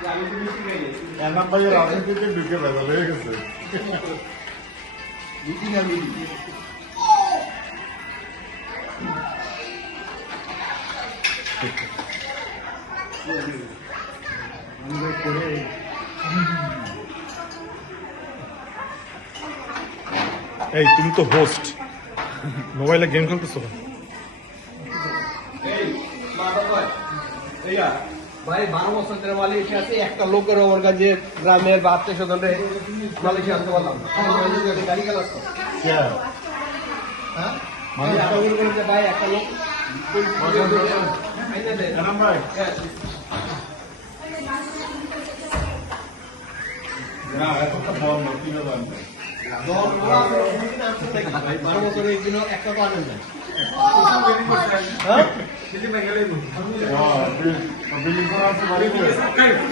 এনাম ভাইয়ের রাজনীতিতে ঢুকে ভেজাল হয়ে গেছে। এই তুমি তো হোস্ট, মোবাইলে গেম খেলতেছো না? ভাই 12 বছর ধরে মালয়েশিয়া আছে, একটা লোকের আমার কাছে গ্রামের বা আত্মীয় স্বজন মালয়েশিয়া আনতে পারলাম না। গাড়ি গেল ভাই একটা লোক এনাম ভাই না এতটা বল না কি হবে 12 বছরে একটা তো আনেন নাই। বিল্ডিং করা আছে বাড়ি